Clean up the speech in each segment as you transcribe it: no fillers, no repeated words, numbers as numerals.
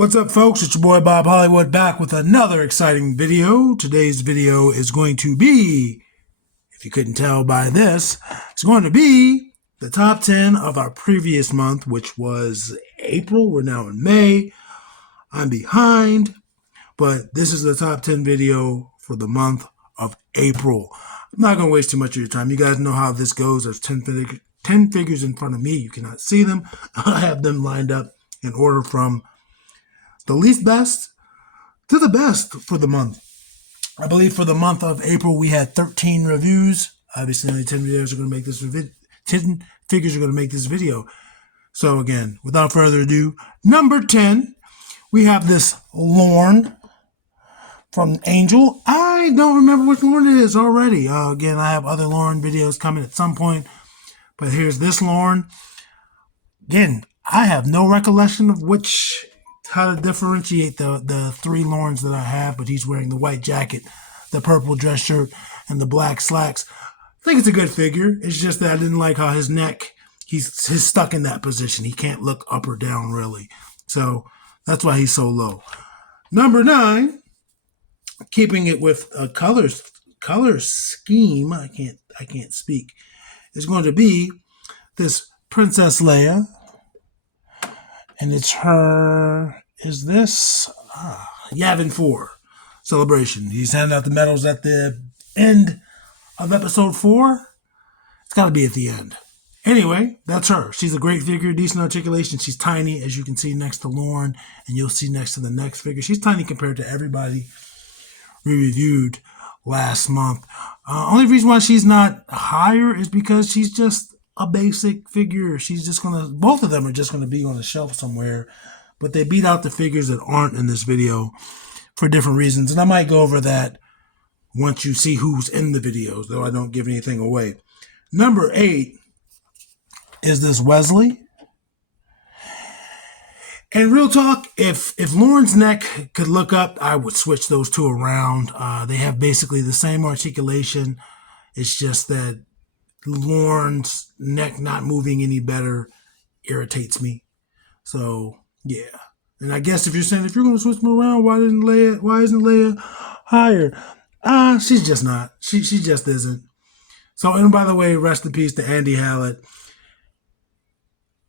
What's up, folks? It's your boy Bob Hollywood back with another exciting video. Today's video is going to be, if you couldn't tell by this, it's going to be the top 10 of our previous month, which was April. We're now in May. I'm behind, but this is the top 10 video for the month of April. I'm not going to waste too much of your time. You guys know how this goes. There's 10 figures in front of me. You cannot see them. I have them lined up in order from the least best to the best for the month. I believe for the month of April, we had 13 reviews. Obviously, only 10 videos are going to make this 10 figures are going to make this video. So again, without further ado, number 10, we have this Lorne from Angel. I don't remember which Lorne it is already. Again, I have other Lorne videos coming at some point, but here's this Lorne. Again, I have no recollection of how to differentiate the three Lornes that I have, but he's wearing the white jacket, the purple dress shirt, and the black slacks. I think it's a good figure. It's just that I didn't like how his neck, he's stuck in that position. He can't look up or down really. So that's why he's so low. Number 9, keeping it with a color scheme, I can't speak, is going to be this Princess Leia. And it's her, is this Yavin 4 celebration. He's handing out the medals at the end of episode 4. It's got to be at the end. Anyway, that's her. She's a great figure, decent articulation. She's tiny, as you can see next to Lorne, and you'll see next to the next figure. She's tiny compared to everybody we reviewed last month. Only reason why she's not higher is because she's just a basic figure. Both of them are just gonna be on the shelf somewhere, but they beat out the figures that aren't in this video for different reasons, and I might go over that once you see who's in the videos, though I don't give anything away. Number 8 is this Wesley. And real talk, if Lorne's neck could look up, I would switch those two around. They have basically the same articulation. It's just that Lorne's neck not moving any better irritates me. So yeah, and I guess if you're going to switch them around, why isn't Leia higher? She's just not. She just isn't. So, and by the way, rest in peace to Andy Hallett.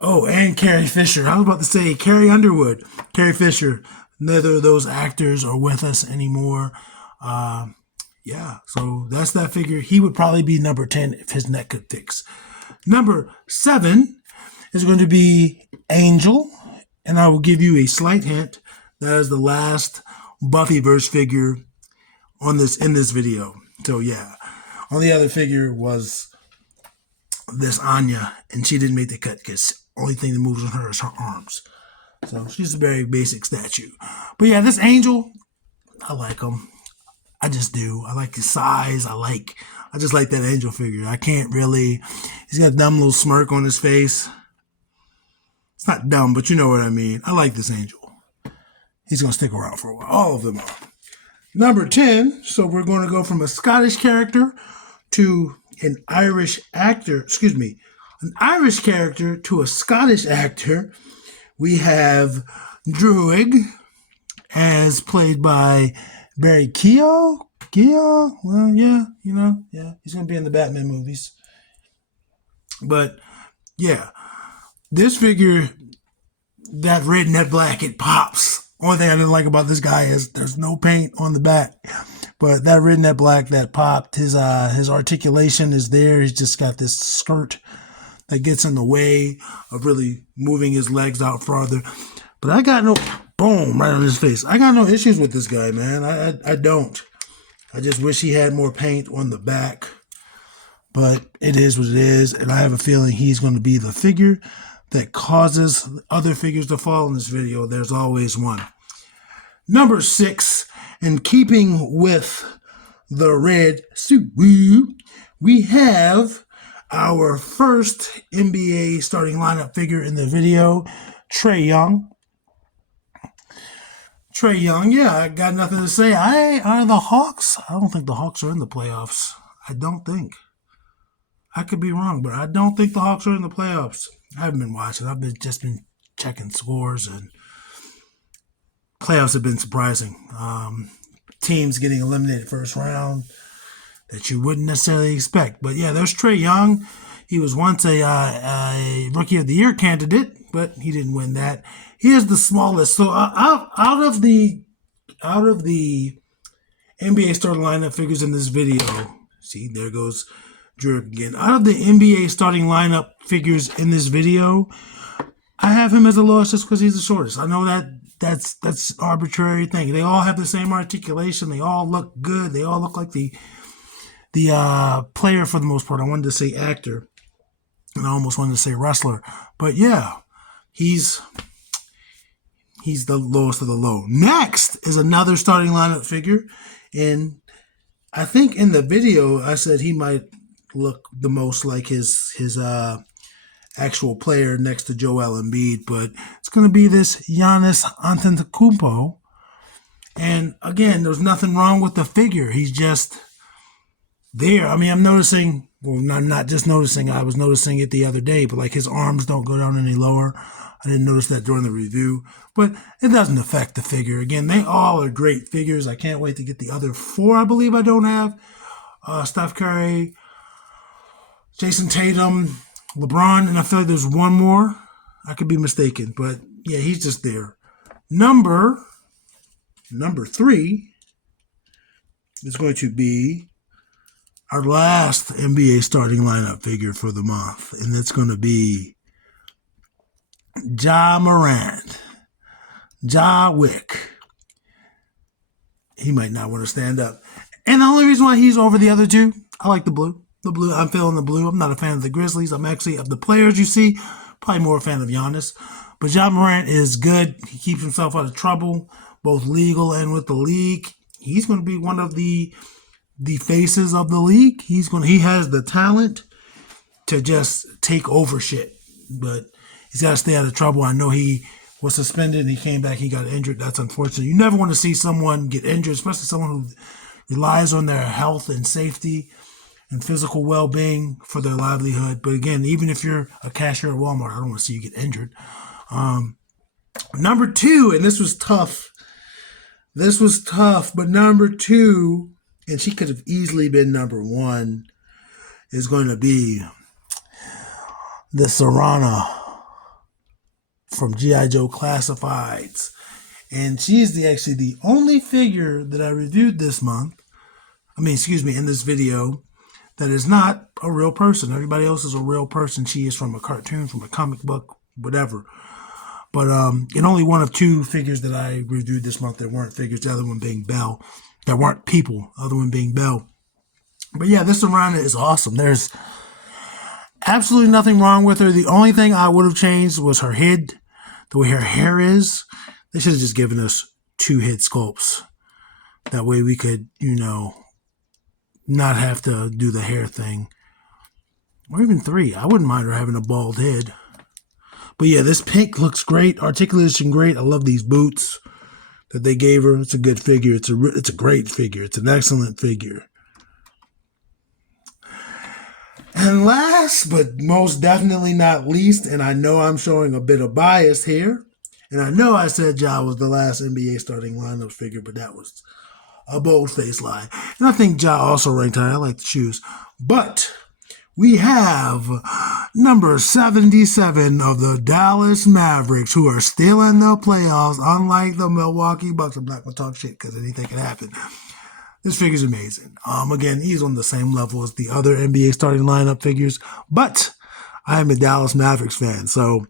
Oh, and Carrie Fisher. I was about to say Carrie Underwood, Carrie Fisher. Neither of those actors are with us anymore. Yeah, so that's that figure. He would probably be number 10 if his neck could fix. Number 7 is going to be Angel, and I will give you a slight hint. That is the last Buffyverse figure in this video. So yeah, only other figure was this Anya, and she didn't make the cut because the only thing that moves on her is her arms. So she's a very basic statue. But yeah, this Angel, I like him. I just do. I like his size. I just like that Angel figure. I can't really. He's got a dumb little smirk on his face. It's not dumb, but you know what I mean. I like this Angel. He's going to stick around for a while. All of them are. Number 10. So we're going to go from a Scottish character to an Irish actor. Excuse me. An Irish character to a Scottish actor. We have Druig, as played by Barry Keogh? Well, yeah, he's going to be in the Batman movies. But, yeah, this figure, that red and that black, it pops. Only thing I didn't like about this guy is there's no paint on the back. But that red and that black, that popped. His articulation is there. He's just got this skirt that gets in the way of really moving his legs out farther. But I got no... Boom, right on his face. I got no issues with this guy, man. I don't. I just wish he had more paint on the back. But it is what it is. And I have a feeling he's going to be the figure that causes other figures to fall in this video. There's always one. Number 6, in keeping with the red suit, we have our first NBA starting lineup figure in the video, Trae Young. Trae Young, yeah, I got nothing to say. Are the Hawks? I don't think the Hawks are in the playoffs. I don't think. I could be wrong, but I don't think the Hawks are in the playoffs. I haven't been watching. I've just been checking scores, and playoffs have been surprising. Teams getting eliminated first round that you wouldn't necessarily expect. But yeah, there's Trae Young. He was once a Rookie of the Year candidate, but he didn't win that. He is the smallest. So out of the NBA starting lineup figures in this video, see, there goes Drew again. Out of the NBA starting lineup figures in this video, I have him as the lowest just because he's the shortest. I know that's arbitrary thing. They all have the same articulation. They all look good. They all look like the player for the most part. I wanted to say actor, and I almost wanted to say wrestler. But yeah, he's the lowest of the low. Next is another starting lineup figure, and I think in the video I said he might look the most like his actual player next to Joel Embiid, but it's going to be this Giannis Antetokounmpo. And again, there's nothing wrong with the figure. He's just there. I mean, I'm noticing, well, not just noticing, I was noticing it the other day, but like his arms don't go down any lower. I didn't notice that during the review, but it doesn't affect the figure. Again, they all are great figures. I can't wait to get the other four I believe I don't have. Steph Curry, Jason Tatum, LeBron, and I feel like there's one more. I could be mistaken, but yeah, he's just there. Number 3 is going to be our last NBA starting lineup figure for the month, and it's going to be Ja Morant. Ja Wick. He might not want to stand up. And the only reason why he's over the other two, I like the blue. The blue, I'm feeling the blue. I'm not a fan of the Grizzlies. I'm actually, of the players you see, probably more a fan of Giannis. But Ja Morant is good. He keeps himself out of trouble, both legal and with the league. He's going to be one of the faces of the league. He has the talent to just take over shit. But he's got to stay out of trouble. I know he was suspended and he came back. He got injured. That's unfortunate. You never want to see someone get injured, especially someone who relies on their health and safety and physical well-being for their livelihood. But again, even if you're a cashier at Walmart, I don't want to see you get injured. Number 2, and this was tough. But number 2, and she could have easily been number 1, is going to be the Serana from G.I. Joe Classifieds. And she's actually the only figure that I reviewed this month. In this video, that is not a real person. Everybody else is a real person. She is from a cartoon, from a comic book, whatever. But and only one of 2 figures that I reviewed this month that weren't figures, the other one being Belle. That weren't people, the other one being Belle. But yeah, this Serana is awesome. There's absolutely nothing wrong with her. The only thing I would have changed was her head, the way her hair is. They should have just given us 2 head sculpts. That way we could, not have to do the hair thing. Or even 3. I wouldn't mind her having a bald head. But yeah, this pink looks great. Articulation great. I love these boots that they gave her. It's a good figure. It's a great figure. It's an excellent figure. And last but most definitely not least, and I know I'm showing a bit of bias here, and I know I said Ja was the last NBA starting lineup figure, but that was a bold-faced lie. And I think Ja also ranked high. I like the shoes. But we have number 77 of the Dallas Mavericks, who are still in the playoffs, unlike the Milwaukee Bucks. I'm not going to talk shit because anything can happen. This figure's amazing. Again, he's on the same level as the other NBA starting lineup figures, but I am a Dallas Mavericks fan, so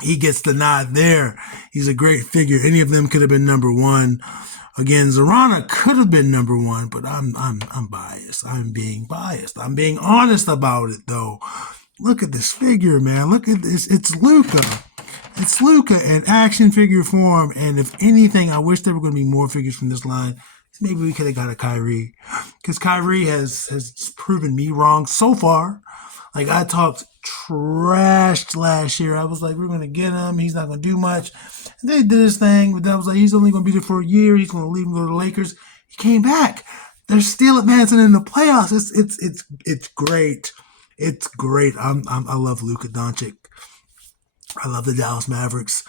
he gets the nod there. He's a great figure. Any of them could have been number 1. Again, Serana could have been number 1, but I'm biased. I'm being biased. I'm being honest about it, though. Look at this figure, man. Look at this. It's Luka. It's Luka in action figure form. And if anything, I wish there were going to be more figures from this line. Maybe we could have got a Kyrie, because Kyrie has proven me wrong so far. Like, I talked trash last year. I was like, we're going to get him. He's not going to do much. And they did his thing, but I was like, he's only going to be there for a year. He's going to leave and go to the Lakers. He came back. They're still advancing in the playoffs. It's great. It's great. I love Luka Doncic. I love the Dallas Mavericks.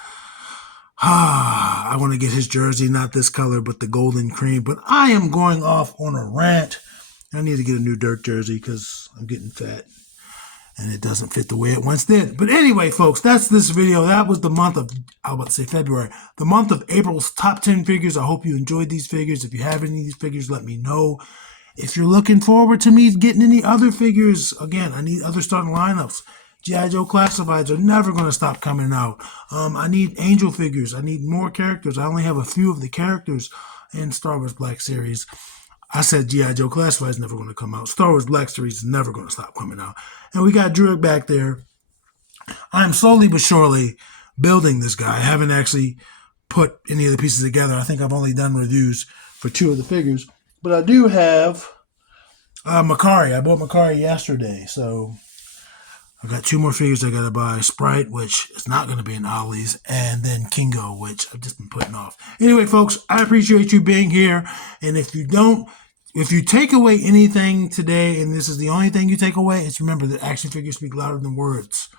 I want to get his jersey, not this color, but the golden cream. But I am going off on a rant. I need to get a new Dirk jersey because I'm getting fat and it doesn't fit the way it once did. But anyway, folks, that's this video. That was the month of, I was about to say February, the month of April's top 10 figures. I hope you enjoyed these figures. If you have any of these figures, let me know. If you're looking forward to me getting any other figures, again, I need other starting lineups. G.I. Joe Classifieds are never going to stop coming out. I need Angel figures. I need more characters. I only have a few of the characters in Star Wars Black Series. I said G.I. Joe Classified is never going to come out. Star Wars Black Series is never going to stop coming out. And we got Druig back there. I'm slowly but surely building this guy. I haven't actually put any of the pieces together. I think I've only done reviews for 2 of the figures. But I do have Makari. I bought Makari yesterday. So I've got 2 more figures I got to buy. Sprite, which is not going to be in Ollie's, and then Kingo, which I've just been putting off. Anyway, folks, I appreciate you being here. And if you take away anything today, and this is the only thing you take away, it's remember that action figures speak louder than words.